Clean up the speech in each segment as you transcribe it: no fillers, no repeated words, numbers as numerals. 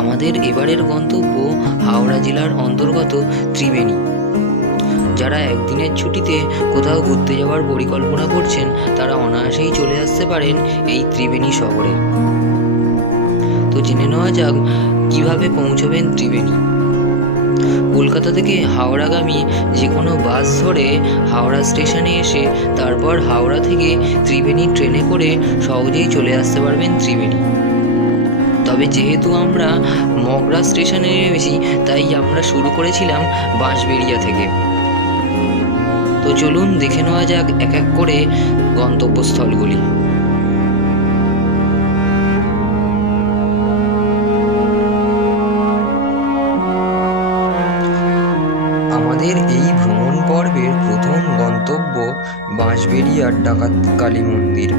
আমাদের এবারের গন্তব্য হাওড়া জেলার অন্তর্গত ত্রিবেণী। যারা একদিনের ছুটিতে কোথাও ঘুরতে যাওয়ার পরিকল্পনা করছেন তারা অনায়াসেই চলে আসতে পারেন এই ত্রিবেণী শহরে। তো জেনে নেওয়া যাক কিভাবে পৌঁছবেন ত্রিবেণী। কলকাতা থেকে হাওড়াগামী যে কোনো বাস ধরে হাওড়া স্টেশনে এসে তারপর হাওড়া থেকে ত্রিবেণী ট্রেনে করে সহজেই চলে আসতে পারবেন ত্রিবেণী। তবে যেহেতু আমরা মগরা স্টেশনে নেমেছি তাই আমরা শুরু করেছিলাম বাঁশবেড়িয়া থেকে। তো চলুন দেখে নেওয়া যাক এক এক করে গন্তব্যস্থলগুলি। আমাদের এই ভ্রমণ পর্বের প্রথম গন্তব্য বাঁশবেড়িয়ার ডাকাত কালী মন্দির।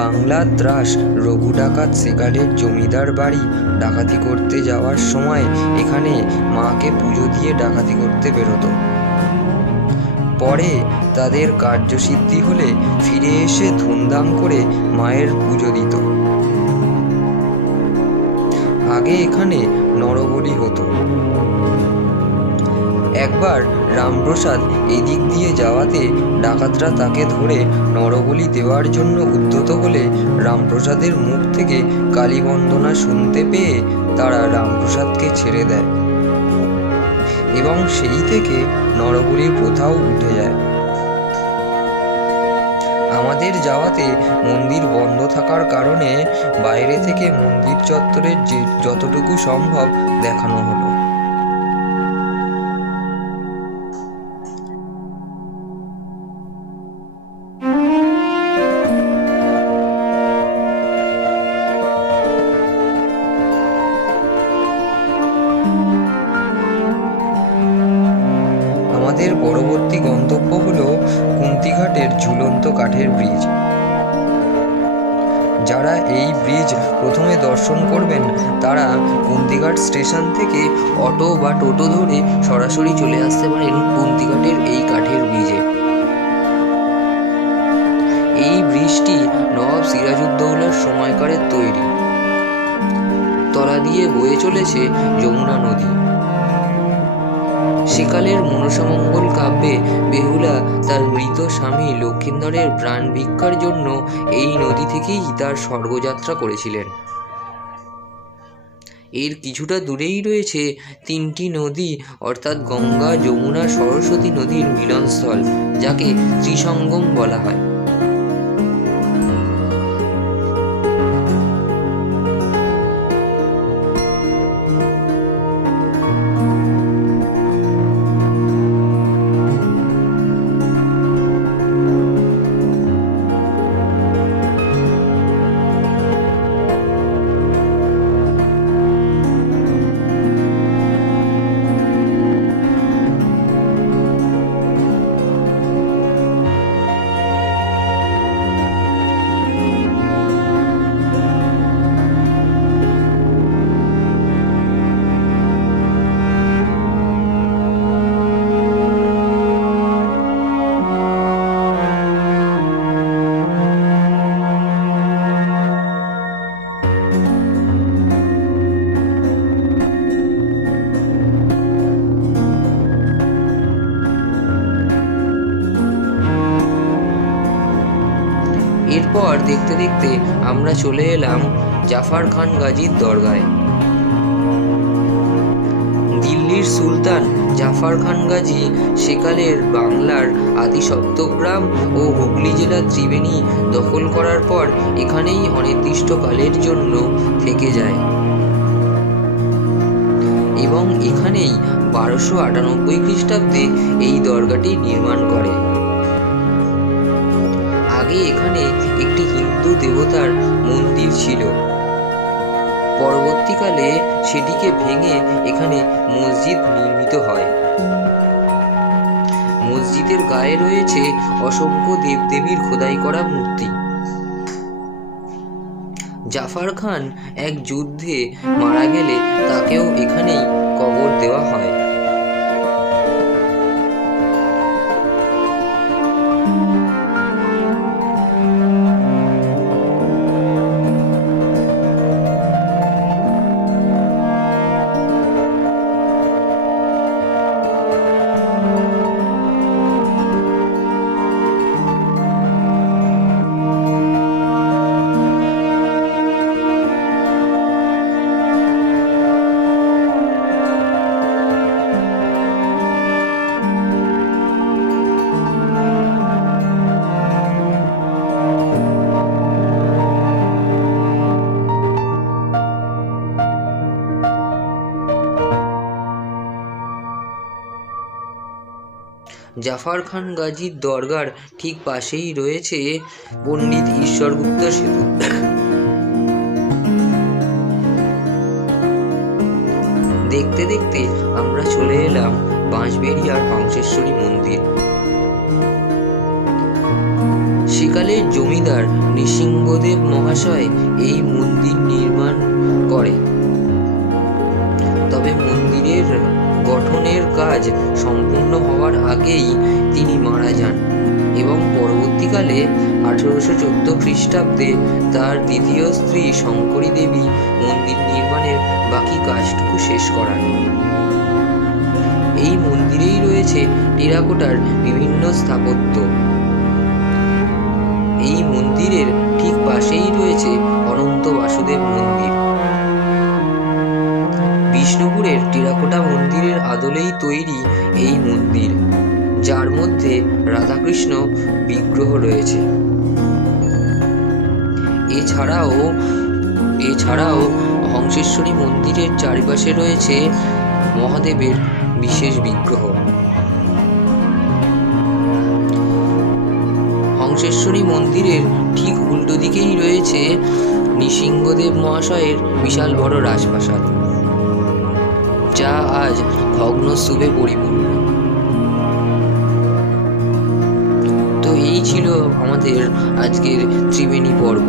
বাংলার ত্রাস রঘু ডাকাত সেকালের জমিদার বাড়ি ডাকাতি করতে যাওয়ার সময় এখানে মাকে পুজো দিয়ে ডাকাতি করতে বেরোতো। পরে তাদের কার্যসিদ্ধি হলে ফিরে এসে ধুমধাম করে মায়ের পুজো দিত। আগে এখানে নরবলি হতো। একবার রামপ্রসাদ এদিক দিয়ে যাওয়াতে ডাকাতরা তাকে ধরে নরবলি দেওয়ার জন্য উদ্যত হলে রামপ্রসাদের মুখ থেকে কালী বন্দনা শুনতে পেয়ে তারা রামপ্রসাদকে ছেড়ে দেয় এবং সেই থেকে নরবলির প্রথাও উঠে যায়। আমাদের যাওয়াতে মন্দির বন্ধ থাকার কারণে বাইরে থেকে মন্দির চত্বরের যতটুকু সম্ভব দেখানো হলো। আমাদের পরবর্তী গন্তব্য হলো কুন্তিঘাটের ঝুলন্ত কাঠের ব্রিজ। যারা এই ব্রিজ প্রথমে দর্শন করবেন তারা কুন্তিঘাট স্টেশন থেকে অটো বা টোটো ধরে সরাসরি চলে আসতে পারেন কুন্তিঘাটের এই কাঠের ব্রিজে। এই ব্রিজটি নবাব সিরাজউদ্দৌলার সময়কারের তৈরি। তলা দিয়ে বয়ে চলেছে যমুনা নদী। সেকালের মনসামঙ্গল কাব্যে বেহুলা তার মৃত স্বামী লক্ষিন্দরের প্রাণ ভিক্ষার জন্য এই নদী থেকেই তার স্বর্গযাত্রা করেছিলেন। এর কিছুটা দূরেই রয়েছে তিনটি নদী অর্থাৎ গঙ্গা, যমুনা, সরস্বতী নদীর মিলনস্থল, যাকে ত্রিসঙ্গম বলা হয়। এরপর দেখতে দেখতে আমরা চলে এলাম জাফর খান গাজীর দরগায়। দিল্লির সুলতান জাফর খান গাজী সেকালের বাংলার আদি সপ্তগ্রাম ও হুগলি জেলার ত্রিবেণী দখল করার পর এখানেই অনির্দিষ্টকালের জন্য থেকে যায় এবং এখানেই 1298 খ্রিস্টাব্দে এই দরগাটি নির্মাণ করে। আগে এখানে একটি হিন্দু দেবতার মন্দির ছিল। পরবর্তীকালে সেটিকে ভেঙে এখানে মসজিদ নির্মিত হয়। মসজিদের গায়ে রয়েছে অসংখ্য দেবদেবীর খোদাই করা মূর্তি। জাফর খান এক যুদ্ধে মারা গেলে তাকেও এখানেই কবর দেওয়া হয়। জাফর খান গাজীর দরগার ঠিক পাশেই রয়েছে পণ্ডিত ঈশ্বরগুপ্ত সেতু। দেখতে দেখতে আমরা চলে এলাম বাঁশবেড়িয়ার হংসেশ্বরী মন্দির। সেকালের জমিদার নৃসিংহদেব মহাশয় এই মন্দির নির্মাণ করে। তবে মন্দিরের গঠনের কাজ সম্পূর্ণ হওয়ার আগেই তিনি মারা যান এবং পরবর্তীকালে 1814 খ্রিস্টাব্দে তার দ্বিতীয় স্ত্রী শঙ্করী দেবী মন্দির নির্মাণের বাকি কাজটুকু শেষ করান। এই মন্দিরেই রয়েছে টেরাকোটার বিভিন্ন স্থাপত্য। এই মন্দিরের ঠিক পাশেই রয়েছে অনন্ত বাসুদেব মন্দির। বিষ্ণুপুরের টেরাকোটা মন্দিরের আদলেই তৈরি এই মন্দির, যার মধ্যে রাধাকৃষ্ণ বিগ্রহ রয়েছে। এছাড়াও হংসেশ্বরী মন্দিরের চারিপাশে রয়েছে মহাদেবের বিশেষ বিগ্রহ। হংসেশ্বরী মন্দিরের ঠিক উল্টো দিকেই রয়েছে নৃসিংহদেব মহাশয়ের বিশাল বড় রাজপ্রাসাদ, যা আজ ভগ্নস্তূপে পরিপূর্ণ। তো এই ছিল আমাদের আজকের ত্রিবেণী পর্ব।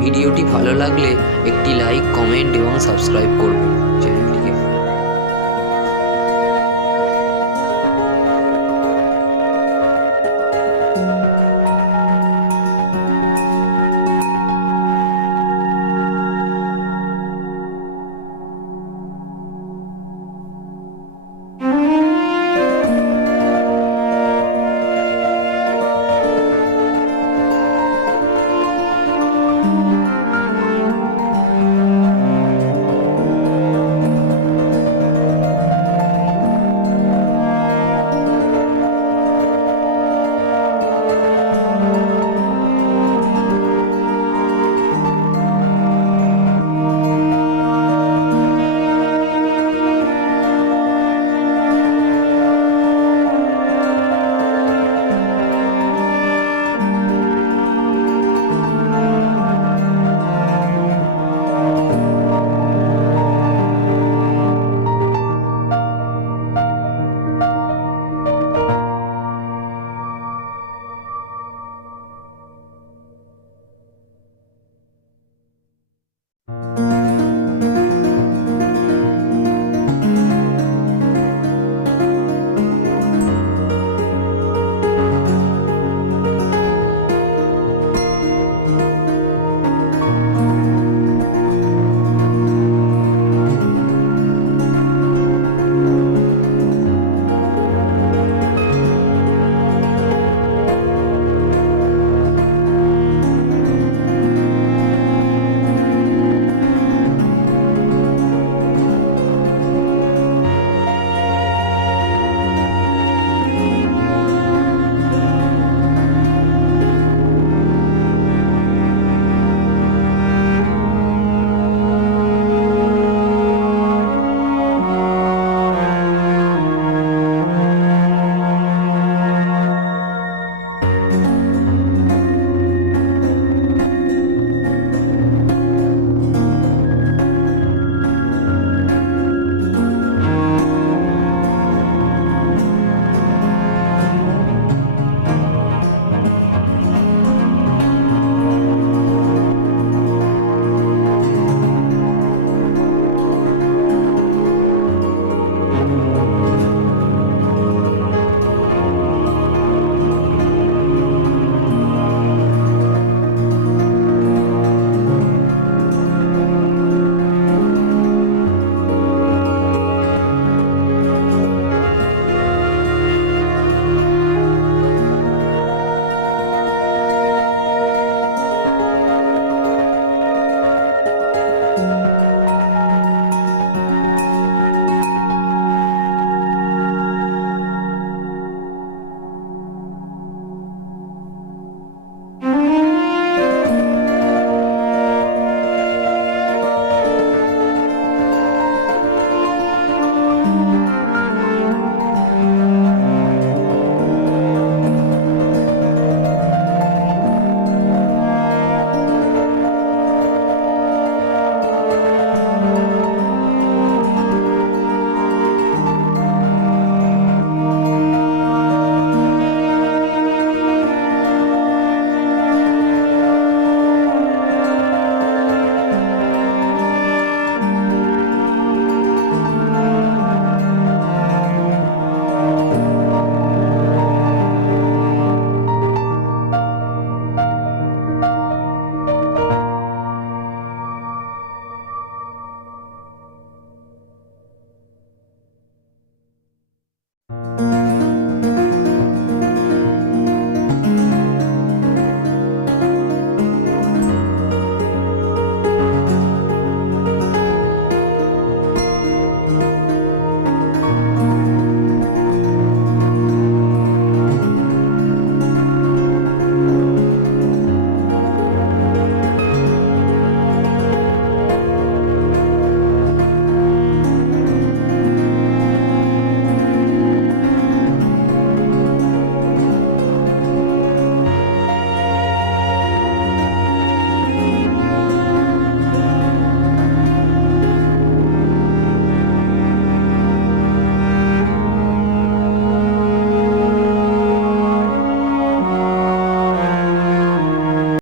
ভিডিওটি ভালো লাগলে একটি লাইক, কমেন্ট এবং সাবস্ক্রাইব করবেন।